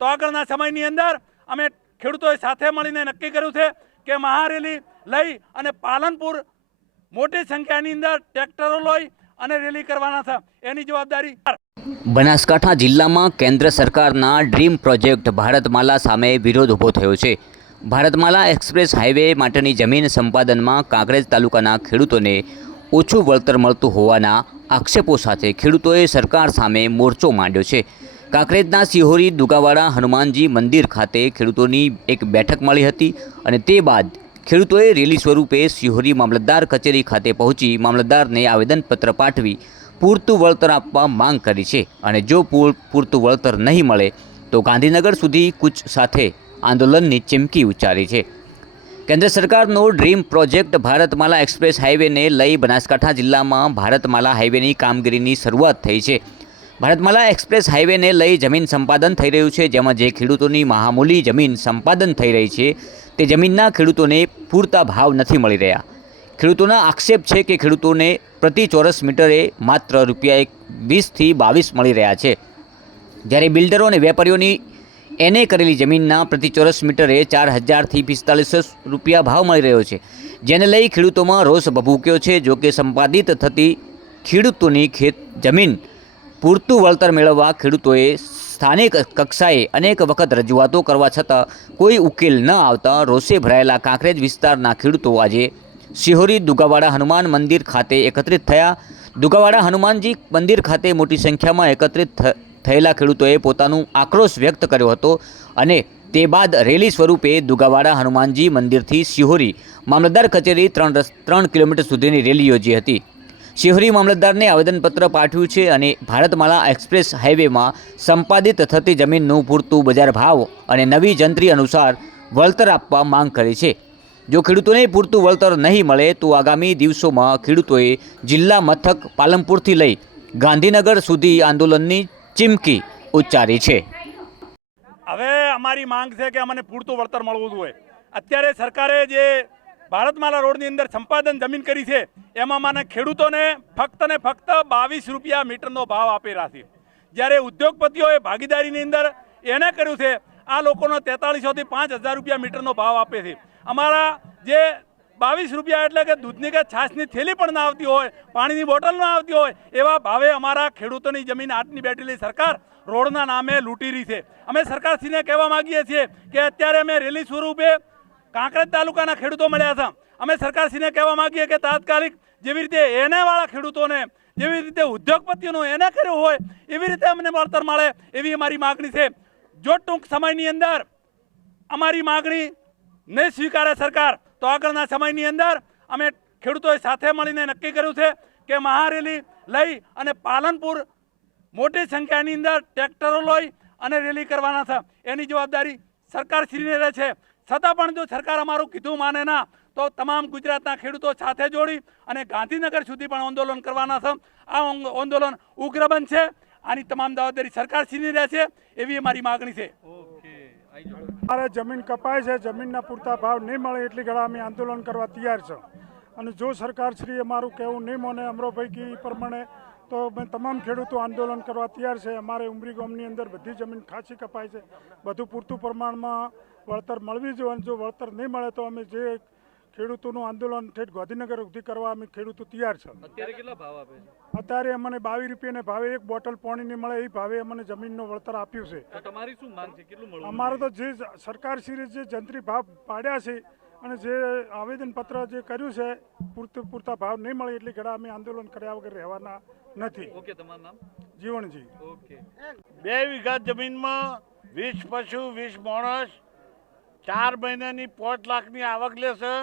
તો આગળના સમયની અંદર અમે ખેડૂતોએ સાથે મળીને નક્કી કર્યું છે કે મહારેલી લઈ અને પાલનપુર મોટી સંખ્યાની અંદર ટ્રેક્ટરો લઈ અને રેલી કરવાના છે એની જવાબદારી બનાસકાંઠા જિલ્લામાં કેન્દ્ર સરકારના ડ્રીમ પ્રોજેક્ટ ભારતમાલા સામે વિરોધ ઊભો થયો છે। ભારતમાલા એક્સપ્રેસ હાઈવે માટેની જમીન સંપાદનમાં કાંકરેજ તાલુકાના ખેડૂતોને ઓછું વળતર મળતું હોવાના આક્ષેપો સાથે ખેડૂતોએ સરકાર સામે મોરચો માંડ્યો છે। કાંકરેજના સિહોરી દુગાવાડા હનુમાનજી મંદિર ખાતે ખેડૂતોની એક બેઠક મળી હતી અને તે બાદ ખેડૂતોએ રેલી સ્વરૂપે સિહોરી મામલતદાર કચેરી ખાતે પહોંચી મામલતદારને આવેદનપત્ર પાઠવી પૂરતું વળતર આપવા માંગ કરી છે અને જો પૂરતું વળતર નહીં મળે તો ગાંધીનગર સુધી કૂચ સાથે આંદોલનની ચીમકી ઉચ્ચારી છે। કેન્દ્ર સરકારનો ડ્રીમ પ્રોજેક્ટ ભારતમાલા એક્સપ્રેસ હાઈવેને લઈ બનાસકાંઠા જિલ્લામાં ભારતમાલા હાઈવેની કામગીરીની શરૂઆત થઈ છે। ભારતમાલા એક્સપ્રેસ હાઈવેને લઈ જમીન સંપાદન થઈ રહ્યું છે, જેમાં જે ખેડૂતોની મહામૂલી જમીન સંપાદન થઈ રહી છે તે જમીનના ખેડૂતોને પૂરતા ભાવ નથી મળી રહ્યા। ખેડૂતોના આક્ષેપ છે કે ખેડૂતોને પ્રતિ ચોરસ મીટરે માત્ર ₹20 થી ₹22 મળી રહ્યા છે, જ્યારે બિલ્ડરો અને વેપારીઓની એને કરેલી જમીનના પ્રતિ ચોરસ મીટરે 4000 થી ₹4500 ભાવ મળી રહ્યો છે, જેને લઈ ખેડૂતોમાં રોષ ભભૂક્યો છે। જો કે સંપાદિત થતી ખેડૂતોની જમીન પૂરતું વળતર મેળવવા ખેડૂતોએ સ્થાનિક કક્ષાએ અનેક વખત રજૂઆતો કરવા છતાં કોઈ ઉકેલ ન આવતા રોષે ભરાયેલા કાંકરેજ વિસ્તારના ખેડૂતો આજે સિહોરી દુગાવાડા હનુમાન મંદિર ખાતે એકત્રિત થયા। દુગાવાડા હનુમાનજી મંદિર ખાતે મોટી સંખ્યામાં એકત્રિત થયેલા ખેડૂતોએ પોતાનો આક્રોશ વ્યક્ત કર્યો હતો અને તે બાદ રેલી સ્વરૂપે દુગાવાડા હનુમાનજી મંદિરથી સિહોરી મામલતદાર કચેરી 3 કિલોમીટર સુધીની રેલી યોજી હતી। સિહોરી મામલતદારને આવેદનપત્ર પાઠવ્યું છે અને ભારતમાલા એક્સપ્રેસ હાઈવેમાં સંપાદિત થતી જમીનનું પૂરતું બજાર ભાવ અને નવી જંત્રી અનુસાર વળતર આપવા માંગ કરી છે। જો ખેડૂતોને પૂરતું વળતર નહીં મળે તો આગામી દિવસોમાં ખેડૂતોએ જિલ્લા મથક પાલનપુરથી લઈ ગાંધીનગર સુધી આંદોલનની ચીમકી ઉચ્ચારી છે। હવે અમારી માંગ છે કે અમને પૂરતું વળતર મળવું જોઈએ। અત્યારે સરકારે જે ભારતમાલા રોડની અંદર સંપાદન જમીન કરી છે એમાં મને ખેડૂતોને ફક્ત ને ફક્ત ₹22 મીટરનો ભાવ આપેલા છે, જ્યારે ઉદ્યોગપતિઓએ ભાગીદારીની અંદર એને કર્યું છે આ લોકોનો 4300 થી ₹5000 મીટરનો ભાવ આપે છે। અમારા જે ₹22 એટલે કે દૂધની કે છાશની થેલી પણ ના આવતી હોય, પાણીની બોટલ ના આવતી હોય એવા ભાવે અમારા ખેડૂતોની જમીન આટલી બેઠેલી સરકાર રોડના નામે લૂંટી રહી છે। અમે સરકારશ્રીને કહેવા માંગીએ છીએ કે અત્યારે અમે રેલી સ્વરૂપે કાંકરેજ તાલુકાના ખેડૂતો મળ્યા હતા। અમે સરકારશ્રીને કહેવા માંગીએ કે તાત્કાલિક જેવી રીતે એને વાળા ખેડૂતોને જેવી રીતે ઉદ્યોગપતિઓનો એને કર્યો હોય એવી રીતે અમને વળતર મળે એવી અમારી માગણી છે। જો ટૂંક સમયની અંદર અમારી માગણી નહીં સ્વીકારે સરકાર તો આગળના સમયની અંદર અમે ખેડૂતોએ સાથે મળીને નક્કી કર્યું છે કે મહારેલી લઈ અને પાલનપુર મોટી સંખ્યાની અંદર ટ્રેક્ટરો લઈ અને રેલી કરવાના છે એની જવાબદારી સરકારશ્રીને રહે છે। છતાં પણ જો સરકાર અમારું કીધું માને ના તો તમામ ગુજરાતના ખેડૂતો સાથે જોડી અને ગાંધીનગર સુધી પણ આંદોલન કરવાના છે। આ આંદોલન ઉગ્ર બનશે। આની તમામ જવાબદારી સરકારશ્રીની રહેશે એવી અમારી માગણી છે। અમારે જમીન કપાય છે, જમીનના પૂરતા ભાવ નહીં મળે એટલી ઘણા અમે આંદોલન કરવા તૈયાર છે અને જો સરકારશ્રી અમારું કહેવું નહીં માને અમરોભાઈ કી પ્રમાણે તો અમે તમામ ખેડૂતો આંદોલન કરવા તૈયાર છે। અમારે ઉમરી ગામની અંદર બધી જમીન ખાસી કપાય છે, બધું પૂરતું પ્રમાણમાં વળતર મળવી જોઈએ અને જો વળતર નહીં મળે તો અમે જે ખેડૂતોનું આંદોલન ઠેઠ ગાંધીનગર સુધી કરવા અમે ખેડૂતો તૈયાર છે। અત્યારે કેટલા ભાવ આપે છે? અત્યારે અમને ₹22 ભાવે એક બોટલ પાણી નહીં મળે એ ભાવે અમને જમીનનો વળતર આપ્યું છે। તો તમારી શું માંગ છે? કેટલું મળવું? અમારે તો જે સરકારશ્રીએ જે જંત્રી ભાવ પાડ્યા છે અને જે આવેદનપત્ર જે કર્યું છે પૂરતા ભાવ નહીં મળે એટલી ઘણા અમે આંદોલન કર્યા વગર રહેવાના નથી। ઓકે, તમારું નામ? જીવણજી। ઓકે। 2 વીઘા જમીનમાં 20 પશુ 20 માણસ 4 મહિનાની 5 લાખની આવક લેશે।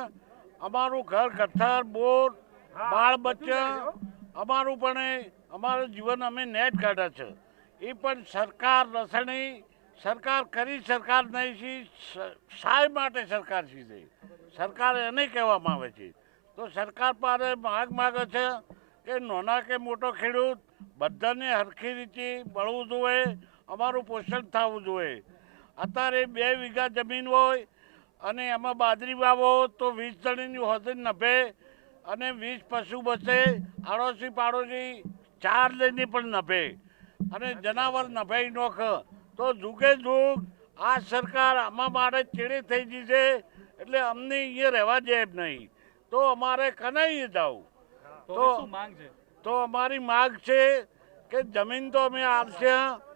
અમારું ઘર ગઠ્ઠર બોર બાળ બચ્ચા અમારું પણ અમારું જીવન અમે નેટ કાઢ્યા છે। એ પણ સરકાર રસણી સરકાર કરી સરકાર નહીં છે સહાય માટે સરકાર છે, સરકાર એને કહેવામાં આવે છે। તો સરકાર પાસે માગે છે કે નાના કે મોટો ખેડૂત બધાને સરખી રીતે મળવું જોઈએ, અમારું પોષણ થવું જોઈએ। અત્યારે 2 વીઘા જમીન હોય અને એમાં બાજરી વાવો તો 20 જણીની હોદે નભે અને 20 પશુ બસે, આડોશી પાડોશી 4 લઈને પણ નભે અને જનાવર નભાઈ નોખ તો જુગે જુગ આ સરકાર આમાં માટે ચેડી થઈ ગઈ છે એટલે અમને અહીંયા રહેવા જાય એમ નહીં. તો અમારે કનાઈએ જવું. તો હવે શું માંગ છે? તો અમારી માગ છે કે જમીન તો અમે આપશે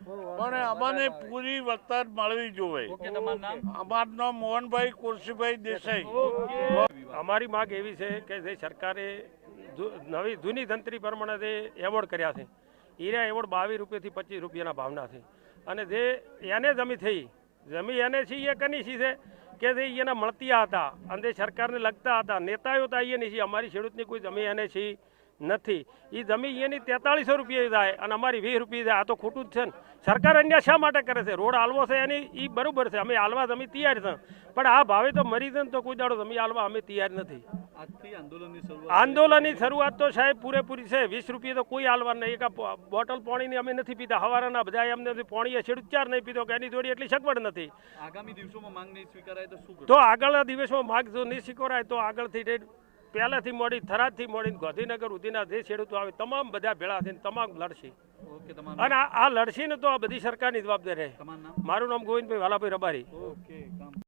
પણ અમને પૂરી વળતર મળવી જોઈએ. ઓકે, તમારું નામ? અમારું નામ મોહનભાઈ કુરશીભાઈ દેસાઈ. અમારી માગ એવી છે કે જે સરકારે નવી જૂની ધંત્રી પ્રમાણે જે એવોર્ડ કર્યા છે એ એવોર્ડ 22 રૂપિયાથી 25 રૂપિયાના ભાવના છે અને જે એને જમી થઈ જમી એને છે એ કની છે કે જે એના મળતિયા હતા અને સરકારને લગતા હતા નેતાઓ તો એ નહીં. અમારી ખેડૂતની કોઈ જમી એને છે નથી. એ જમી એની 4300 રૂપિયા જાય અને અમારી 20 રૂપિયા જાય. આ તો ખોટું જ છે ને. સરકાર અન્ય શા માટે કરે છે? રોડ હાલવો છે એની એ બરોબર છે, અમે હાલવા જમી તૈયાર છે, પણ આ ભાવે તો મરી જાય ને તો કોઈ દાડો જમી હાલવા અમે તૈયાર નથી. આજથી આંદોલનની શરૂઆત આંદોલનની શરૂઆત તો સાહેબ પૂરેપૂરી છે. 20 રૂપિયા તો કોઈ હાલવા નહીં. એક બોટલ પાણીની અમે નથી પીતા. હવારના બધા એમને પાણી ખેડૂત ચાર નહીં પીતો કે એની જોડી એટલી સગવડ નથી. આગામી દિવસોમાં માંગ નહીં સ્વીકારાય તો શું કરશો? તો આગળના દિવસમાં માગ જો નહીં સ્વીકારાય તો આગળથી પહેલાથી મોડી થરાદથી મોડીને ગાંધીનગર સુધીના જે ખેડૂતો આવે તમામ બધા ભેળા થઈને તમામ લડશે. ઓકે, તમારું અને આ લડશે ને તો આ બધી સરકારની જવાબદારી રહે. તમારું નામ? મારું નામ ગોવિંદભાઈ વાલાભાઈ રબારી. ઓકે, કામ